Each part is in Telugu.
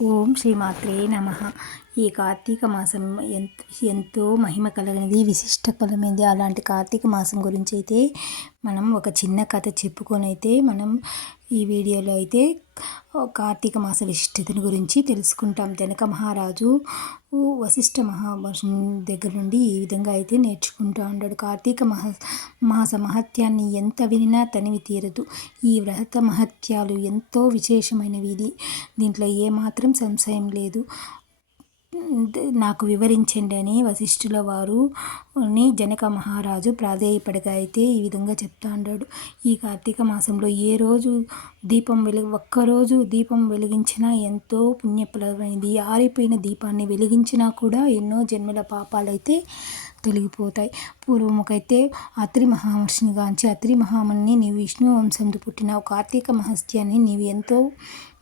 ఓం శ్రీమాత్రే నమ. ఈ కార్తీక మాసం ఎంత ఎంతో మహిమ కలిగినది విశిష్ట ఫలమైనది అలాంటి కార్తీక మాసం గురించి అయితే మనం ఒక చిన్న కథ చెప్పుకొని అయితే మనం ఈ వీడియోలో అయితే కార్తీక మాస విశిష్టతను గురించి తెలుసుకుంటాం. జనక మహారాజు వశిష్ఠ మహాభాషం దగ్గర నుండి ఈ విధంగా అయితే నేర్చుకుంటూ ఉంటాడు కార్తీక మహ మాస మహత్యాన్ని ఎంత వినినా తనివి తీరదు. ఈ వ్రత మహత్యాలు ఎంతో విశేషమైనవి. ఇది దీంట్లో ఏమాత్రం సంశయం లేదు. నాకు వివరించండి అని వశిష్ఠుల వారు జనక మహారాజు ప్రాధేయపడగా అయితే ఈ విధంగా చెప్తా ఉన్నాడు ఈ కార్తీక మాసంలో ఏ రోజు దీపం వెలుగు ఒక్కరోజు దీపం వెలిగించినా ఎంతో పుణ్యప్రదమైనది ఆరిపోయిన దీపాన్ని వెలిగించినా కూడా ఎన్నో జన్మల పాపాలైతే తొలగిపోతాయి. పూర్వముకైతే అత్రి మహామర్షిని గాంచి అత్రి మహామణిని నీవు విష్ణు వంశంతో పుట్టినావు కార్తీక మహత్యాన్ని నీవు ఎంతో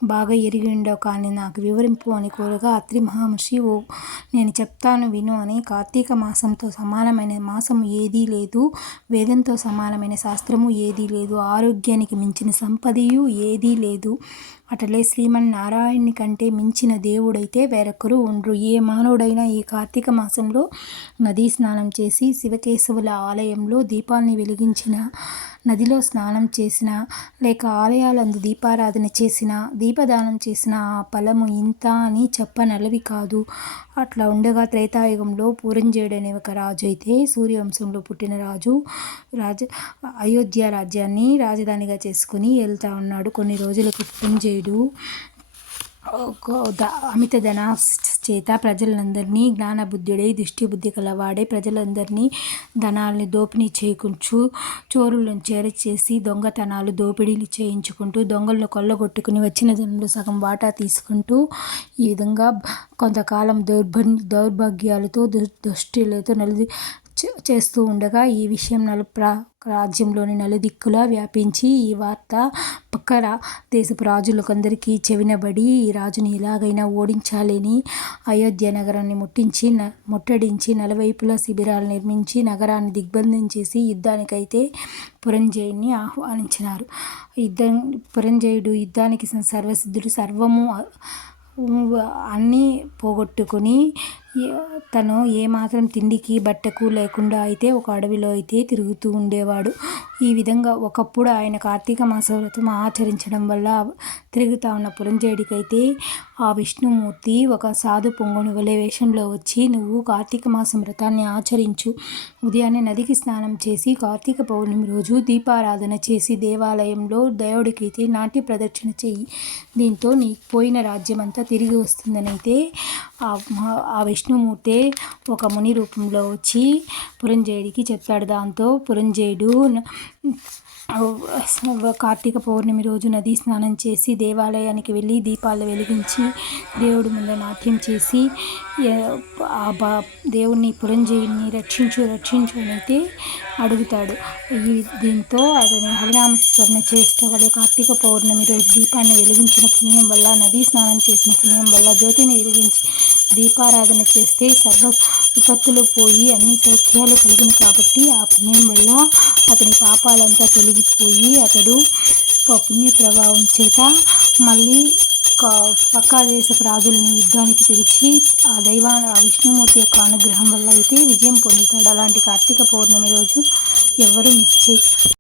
బాగా ఎరిగి ఉండవు కానీ నాకు వివరింపు అని కోరగా అత్రి మహామర్షి ఓ నేను చెప్తాను విను అని కార్తీక మాసంతో సమానమైన మాసం ఏదీ లేదు. వేదంతో సమానమైన శాస్త్రము ఏదీ లేదు. ఆరోగ్యానికి మించిన సంపదయు ఏదీ లేదు. అటలే శ్రీమన్నారాయణుని కంటే మించిన దేవుడైతే వేరొకరు ఉండరు. ఏ మానవుడైనా ఈ కార్తీక మాసంలో నదీ స్నానం చేసి శివకేశవుల ఆలయంలో దీపాల్ని వెలిగించిన నదిలో స్నానం చేసిన లేక ఆలయాలందు దీపారాధన చేసిన దీపదానం చేసిన ఆ ఫలము ఇంత అని చెప్పనలవి కాదు. అట్లా ఉండగా త్రేతాయుగంలో పూరంజేయుడు అనే ఒక రాజు అయితే సూర్యవంశంలో పుట్టిన రాజు రాజ అయోధ్య రాజ్యాన్ని రాజధానిగా చేసుకుని వెళ్తా ఉన్నాడు. కొన్ని రోజులకు పూరంజేయుడు అమిత ధన చేత ప్రజలందరినీ జ్ఞానబుద్ధుడై దృష్టి బుద్ధి కలవాడే ప్రజలందరినీ ధనాల్ని దోపిడీ చేయకుంచు చోరులను చేరచేసి దొంగతనాలు దోపిడీలు చేయించుకుంటూ దొంగలను కొల్లగొట్టుకుని వచ్చిన జనంలో సగం వాటా తీసుకుంటూ ఈ విధంగా కొంతకాలం దౌర్భ దౌర్భాగ్యాలతో దుష్టులతో నలిది చేస్తూ ఉండగా ఈ విషయం నలు రాజ్యంలోని నలుదిక్కులా వ్యాపించి ఈ వార్త పక్క దేశపు రాజులకందరికీ చెవినబడి ఈ రాజుని ఎలాగైనా ఓడించాలని అయోధ్య నగరాన్ని ముట్టించి ముట్టడించి నలువైపులా శిబిరాలు నిర్మించి నగరాన్ని దిగ్బంధం చేసి యుద్ధానికైతే పురంజయుడిని ఆహ్వానించినారు. యుద్ధం పురంజయుడు యుద్ధానికి సర్వసిద్ధుడు. సర్వము అన్నీ పోగొట్టుకొని తను ఏమాత్రం తిండికి బట్టకు లేకుండా అయితే ఒక అడవిలో అయితే తిరుగుతూ ఉండేవాడు. ఈ విధంగా ఒకప్పుడు ఆయన కార్తీక మాస వ్రతం ఆచరించడం వల్ల తిరుగుతా ఉన్న పురంజేడికైతే ఆ విష్ణుమూర్తి ఒక సాధు పొంగుని వలె వేషంలో వచ్చి నువ్వు కార్తీక మాసం వ్రతాన్ని ఆచరించు. ఉదయాన్నే నదికి స్నానం చేసి కార్తీక పౌర్ణమి రోజు దీపారాధన చేసి దేవాలయంలో దేవుడికైతే నాట్య ప్రదక్షిణ చెయ్యి దీంతో నీ పోయిన రాజ్యమంతా తిరిగి వస్తుందని అయితే ఆ విష్ణుమూర్తే ఒక ముని రూపంలో వచ్చి పురంజయుడికి చెప్పాడు దాంతో పురంజయుడు కార్తీక పౌర్ణమి రోజు నదీ స్నానం చేసి దేవాలయానికి వెళ్ళి దీపాలు వెలిగించి దేవుడి ముందు నాట్యం చేసి ఆ బా దేవుణ్ణి పురంజయుడిని రక్షించు రక్షించు అని అయితే అడుగుతాడు. ఈ దీంతో అతని హరినామస్మరణ చేస్తే వాళ్ళు కార్తీక పౌర్ణమి రోజు దీపాన్ని వెలిగించిన పుణ్యం వల్ల నదీ స్నానం చేసిన పుణ్యం వల్ల జ్యోతిని వెలిగించి దీపారాధన చేస్తే సర్వ విపత్తులు పోయి అన్ని సౌఖ్యాలు కలిగిన కాబట్టి ఆ పుణ్యం వల్ల అతని పాపాలంతా తొలగిపోయి అతడు పుణ్య ప్రభావం చేత మళ్ళీ పక్కా దేశపు రాజులని యుద్ధానికి పిలిచి ఆ దైవా ఆ విష్ణుమూర్తి యొక్క అనుగ్రహం వల్ల అయితే విజయం పొందుతాడు. అలాంటి కార్తీక పౌర్ణమి రోజు ఎవరు మిస్ చేయ